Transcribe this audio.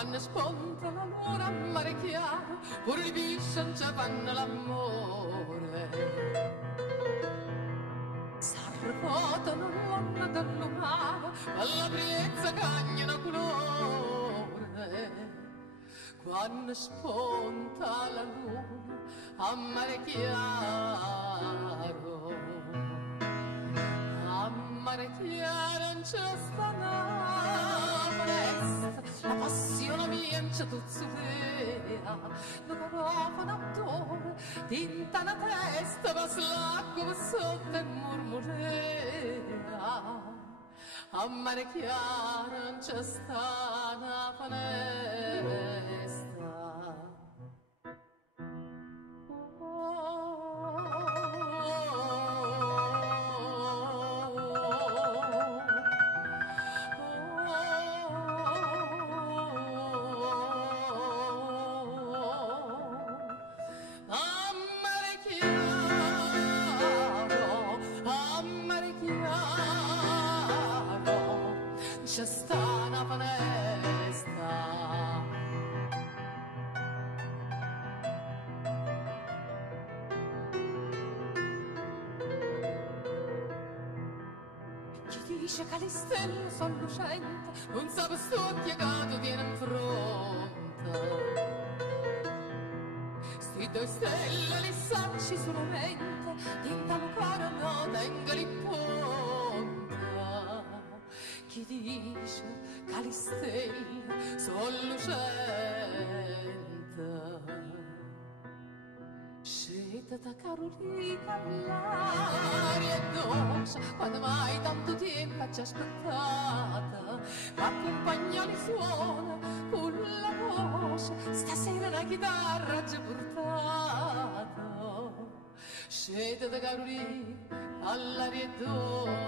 quando spunta la luna a mare chiaro, pure i pesci non ci fanno l'amore. S'arrotano l'onna dell'umano, alla priezza cagnano colore. Quando spunta la luna a mare chiaro, a mare chiaro non c'è sta una foresta, la passione mia non c'è tuzzulea, la garofana attore, tinta la testa, va slacco sotto e murmurea. A mare chiaro non c'è sta una foresta. C'è sta una finestra. Chi dice che le stelle sono lucenti non sa per sto piegato viene in fronte. Sti due stelle li sacci solamente dintano caro no tenga li ponte. Chi dice che le stelle sono lucenti sceta da Carolina all'aria è dolce quando mai tanto tempo ci ha aspettata ma accompagnali suona con la voce stasera la chitarra ci ha portata sceta da Carolina all'aria è dolce